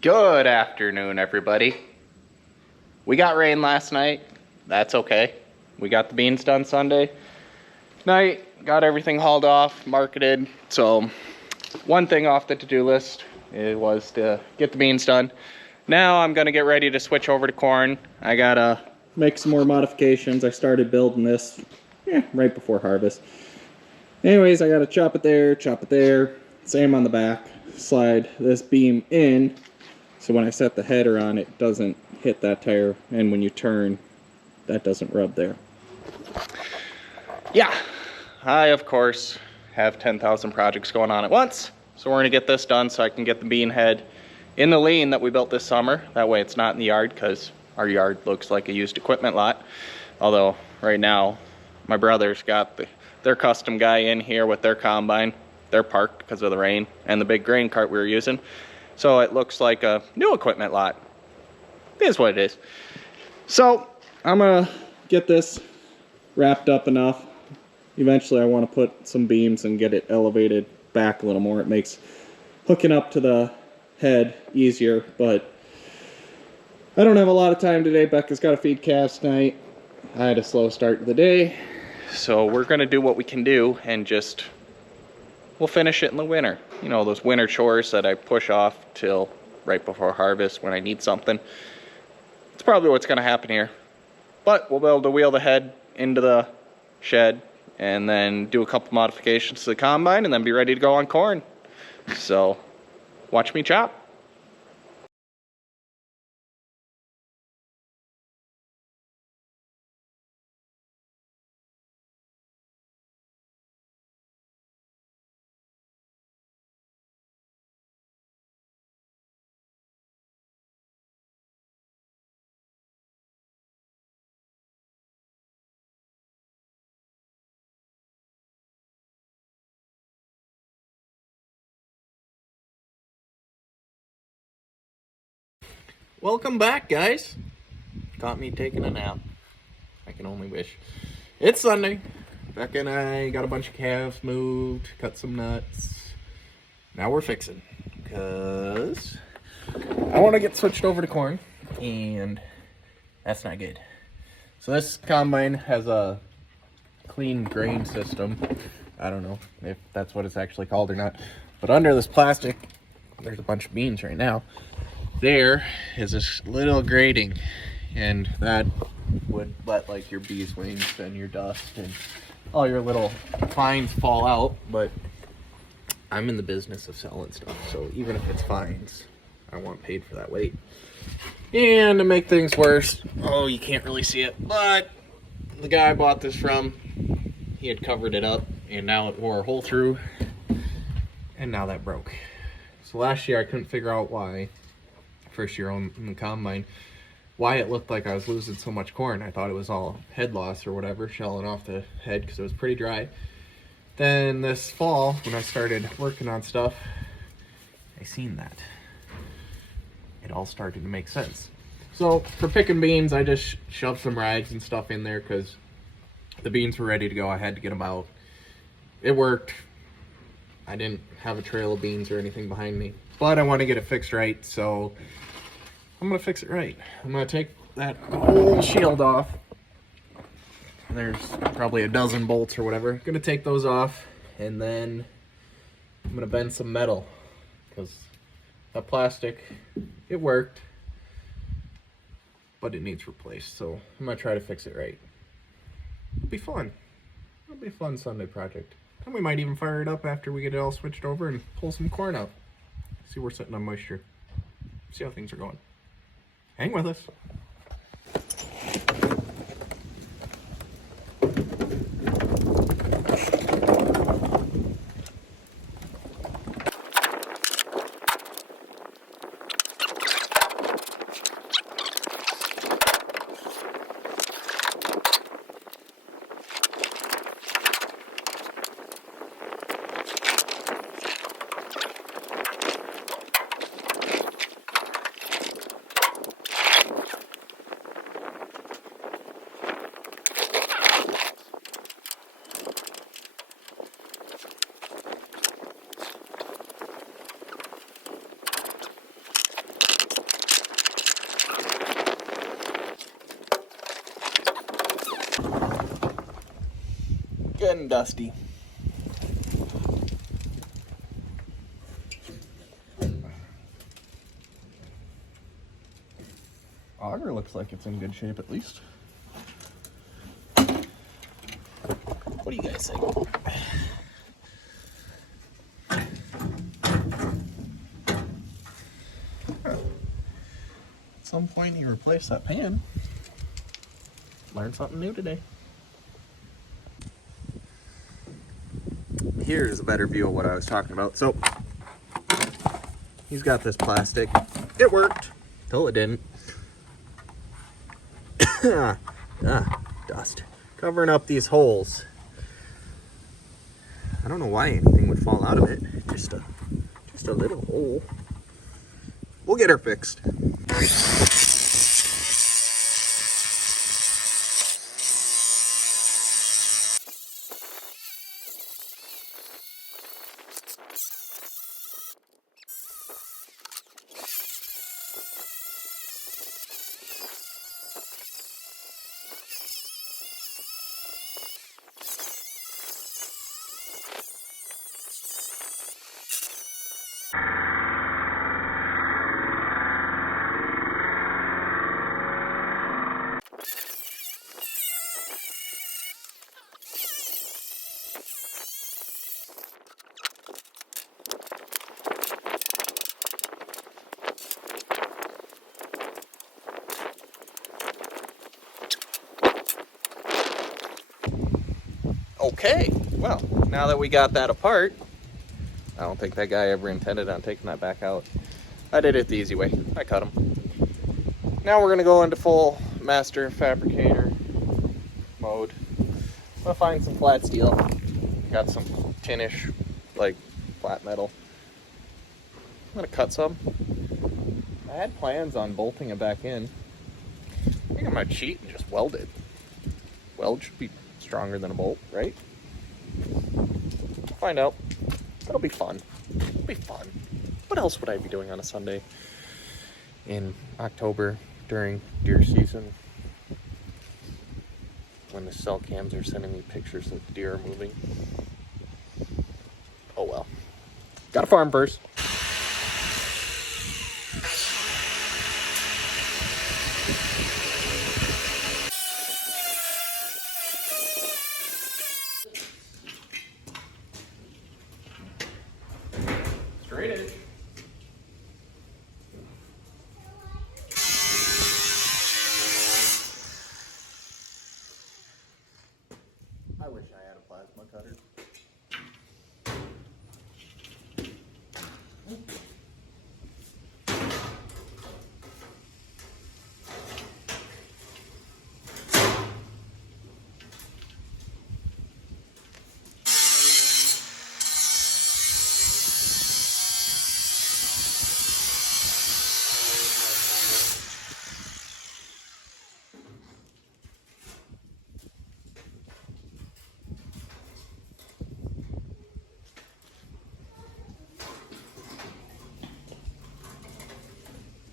Good afternoon, everybody. We got rain last night. That's okay. We got the beans done Sunday night. Got everything hauled off, marketed. So one thing off the to-do list was to get the beans done. Now I'm gonna get ready to switch over to corn. I gotta make some more modifications. I started building this right before harvest. Anyways, I gotta chop it there, same on the back, slide this beam in so when I set the header on it doesn't hit that tire, and when you turn that doesn't rub there. Yeah, I of course have 10,000 projects going on at once, so we're gonna get this done so I can get the bean head in the lane that we built this summer. That way it's not in the yard, because our yard looks like a used equipment lot. Although right now my brother's got their custom guy in here with their combine. They're parked because of the rain and the big grain cart we were using. So it looks like a new equipment lot. It is what it is. So I'm gonna get this wrapped up enough. Eventually I want to put some beams and get it elevated back a little more. It makes hooking up to the head easier, but I don't have a lot of time today. Becca's got to feed calves tonight. I had a slow start to the day. So we're gonna do what we can do and we'll finish it in the winter. You know, those winter chores that I push off till right before harvest when I need something. It's probably what's gonna happen here. But we'll be able to wheel the head into the shed and then do a couple modifications to the combine and then be ready to go on corn. So watch me chop. Welcome back, guys. Caught me taking a nap. I can only wish. It's Sunday. Becca and I got a bunch of calves moved, cut some nuts. Now we're fixing, because I want to get switched over to corn, and that's not good. So this combine has a clean grain system. I don't know if that's what it's actually called or not, but under this plastic, there's a bunch of beans right now. There is this little grating, and that would let like your bees wings and your dust and all your little fines fall out. But I'm in the business of selling stuff, so even if it's fines, I want paid for that weight. And to make things worse, oh, you can't really see it, but the guy I bought this from, he had covered it up, and now it wore a hole through, and now that broke. So last year I couldn't figure out why, first year on the combine, why it looked like I was losing so much corn. I thought it was all head loss or whatever, shelling off the head because it was pretty dry. Then this fall, when I started working on stuff, I seen that. It all started to make sense. So for picking beans, I just shoved some rags and stuff in there because the beans were ready to go. I had to get them out. It worked. I didn't have a trail of beans or anything behind me, but I want to get it fixed right, so I'm gonna fix it right. I'm gonna take that whole shield off. There's probably a dozen bolts or whatever. I'm gonna take those off, and then I'm gonna bend some metal, because that plastic, it worked, but it needs replaced. So I'm gonna try to fix it right. It'll be fun. It'll be a fun Sunday project. And we might even fire it up after we get it all switched over and pull some corn out. See, we're sitting on moisture. See how things are going. Hang with us. Getting dusty. Auger looks like it's in good shape at least. What do you guys think? At some point you replace that pan. Learn something new today. Here's a better view of what I was talking about. So he's got this plastic. It worked till it didn't. Dust covering up these holes. I don't know why anything would fall out of it. Just a little hole. We'll get her fixed. Okay, well, now that we got that apart, I don't think that guy ever intended on taking that back out. I did it the easy way. I cut him. Now we're going to go into full master fabricator mode. I'm going to find some flat steel. Got some tinish, like flat metal. I'm going to cut some. I had plans on bolting it back in. I think I'm going to cheat and just weld it. Weld should be stronger than a bolt, right? Find out. It'll be fun. It'll be fun. What else would I be doing on a Sunday in October during deer season when the cell cams are sending me pictures of deer moving? Oh well. Gotta farm first. Straight edge. I wish I had a plasma cutter.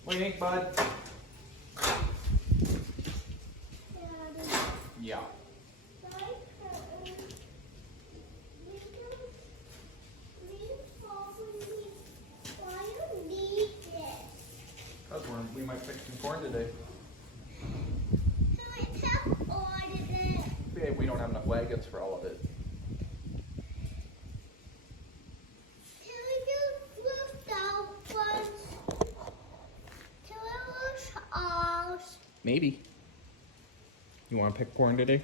What do you think, bud? Yeah. Because we might pick some corn today. Babe, we don't have enough wagons for all of it. Maybe. You want to pick corn today?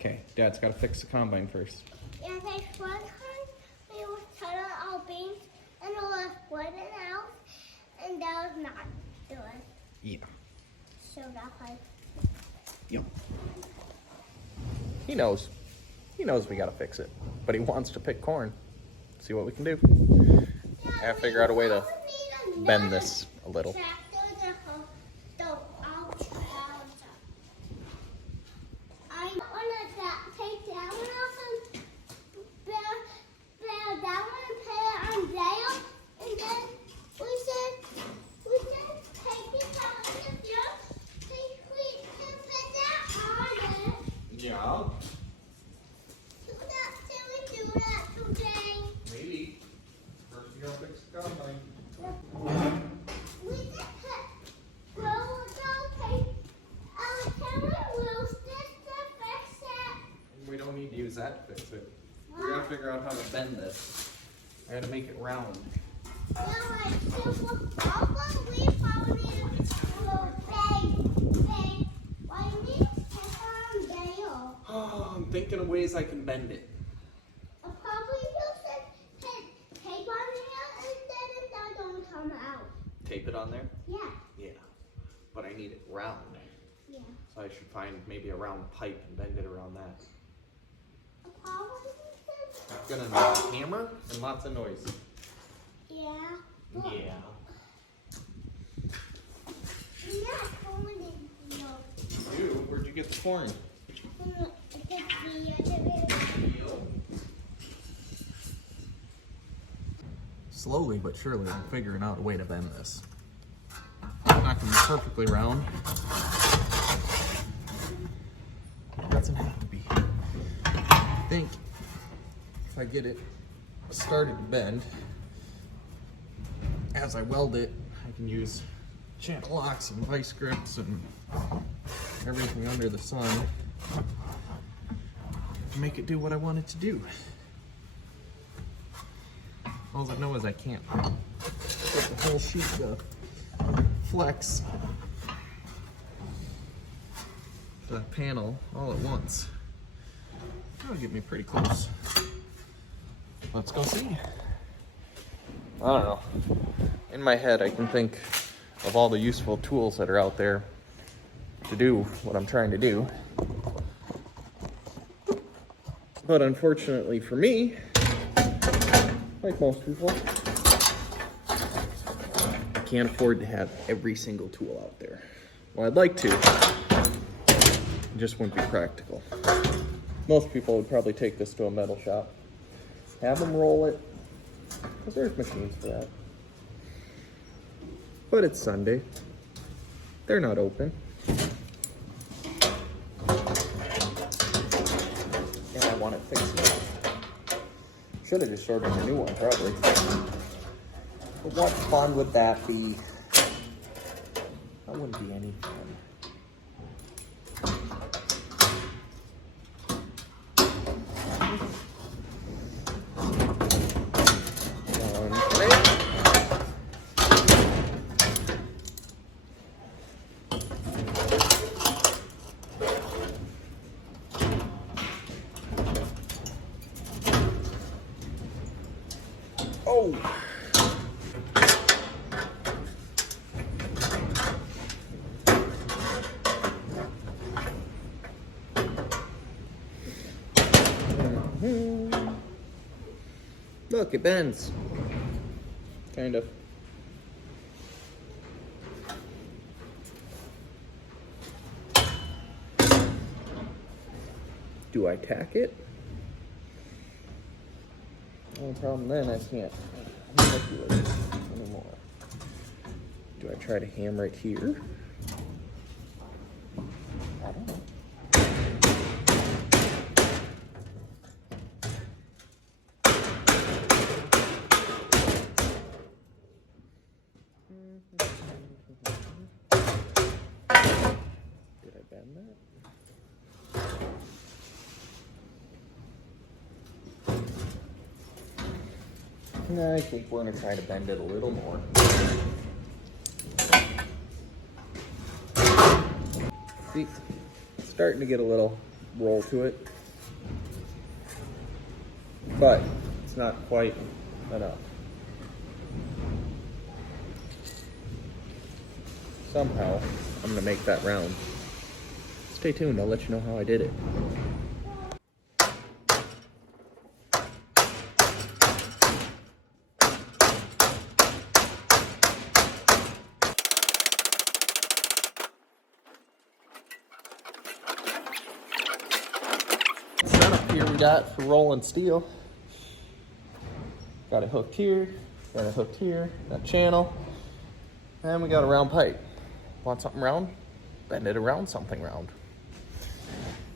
Okay, Dad's got to fix the combine first. Yeah, there's one time we were turning all beans and it was flooding out, and that was not good. Yeah. So that like. Yep. He knows. He knows we got to fix it, but he wants to pick corn. See what we can do. I have to figure out a way to bend this a little. Yeah. use that to fix it. We gotta figure out how to bend this. I gotta make it round. Oh, I'm thinking of ways I can bend it. Tape it on there? Yeah. Yeah. But I need it round. Yeah. So I should find maybe a round pipe and bend it around that. It's gonna need a hammer and lots of noise. Yeah. Yeah. Dude, where'd you get the corn? Slowly but surely, I'm figuring out a way to bend this. It's not gonna be perfectly round. It doesn't have to be. I think if I get it started to bend, as I weld it, I can use channel locks and vice grips and everything under the sun to make it do what I want it to do. All I know is I can't get the whole sheet to flex the panel all at once. That'll get me pretty close. Let's go see. I don't know. In my head, I can think of all the useful tools that are out there to do what I'm trying to do. But unfortunately for me, like most people, I can't afford to have every single tool out there. Well, I'd like to. It just wouldn't be practical. Most people would probably take this to a metal shop, have them roll it, because there's machines for that. But it's Sunday. They're not open. And I want it fixed. Should have just ordered a new one, probably. But what fun would that be? That wouldn't be any fun. Oh! Look, it bends. Kind of. Do I tack it? Only problem then, I can't manipulate it anymore. Do I try to hammer it here? I don't know. Did I bend that? I think we're going to try to bend it a little more. See, it's starting to get a little roll to it, but it's not quite enough. Somehow, I'm going to make that round. Stay tuned, I'll let you know how I did it. Setup here we got for rolling steel. Got it hooked here, got it hooked here, got channel, and we got a round pipe. Want something round? Bend it around something round.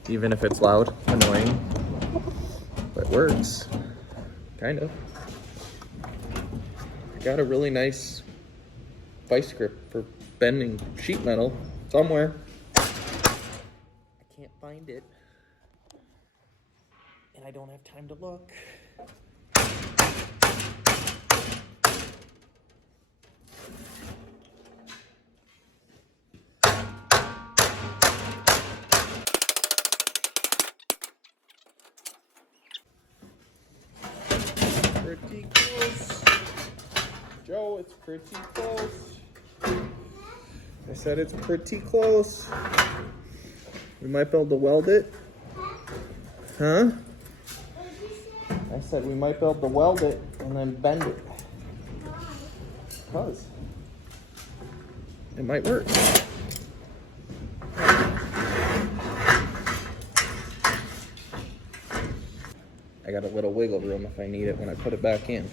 Even if it's loud, annoying, but it works, kind of. I got a really nice vice grip for bending sheet metal somewhere. I can't find it. I don't have time to look. Pretty close. Joe, it's pretty close. I said it's pretty close. We might be able to weld it. Huh? I said we might be able to weld it and then bend it. Because it might work. I got a little wiggle room if I need it when I put it back in.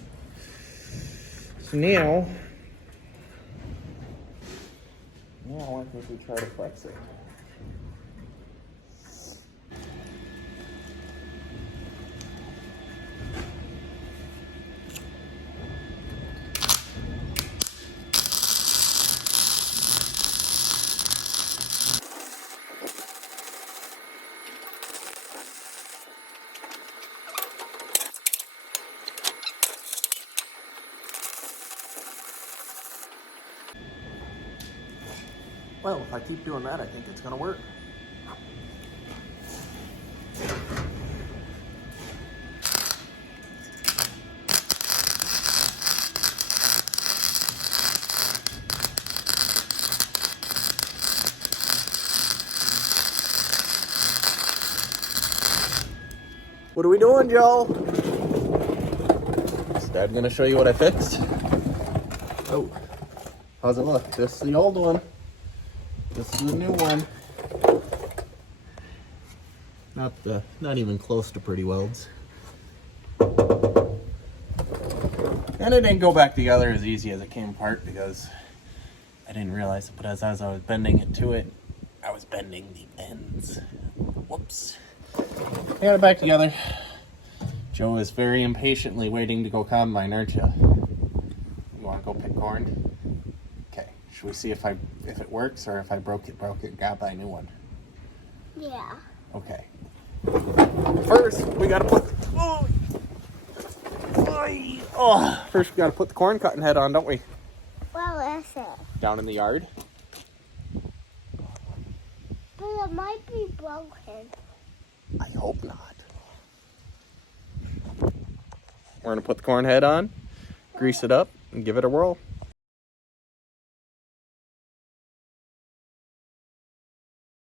So now I think we try to flex it. Well, if I keep doing that, I think it's gonna work. What are we doing, Joe? Is Dad gonna show you what I fixed? Oh, how's it look? This is the old one. This is the new one. Not even close to pretty welds. And it didn't go back together as easy as it came apart because I didn't realize it, but as I was bending it to it, I was bending the ends. Whoops. I got it back together. Joe is very impatiently waiting to go combine, aren't you? You want to go pick corn? Okay. Should we see if it works, or if I broke it, gotta buy a new one? Yeah. Okay. First, we gotta put. First, we gotta put the corn cutting head on, don't we? Well, is it? Down in the yard. But it might be broken. I hope not. We're gonna put the corn head on, grease it up, and give it a whirl.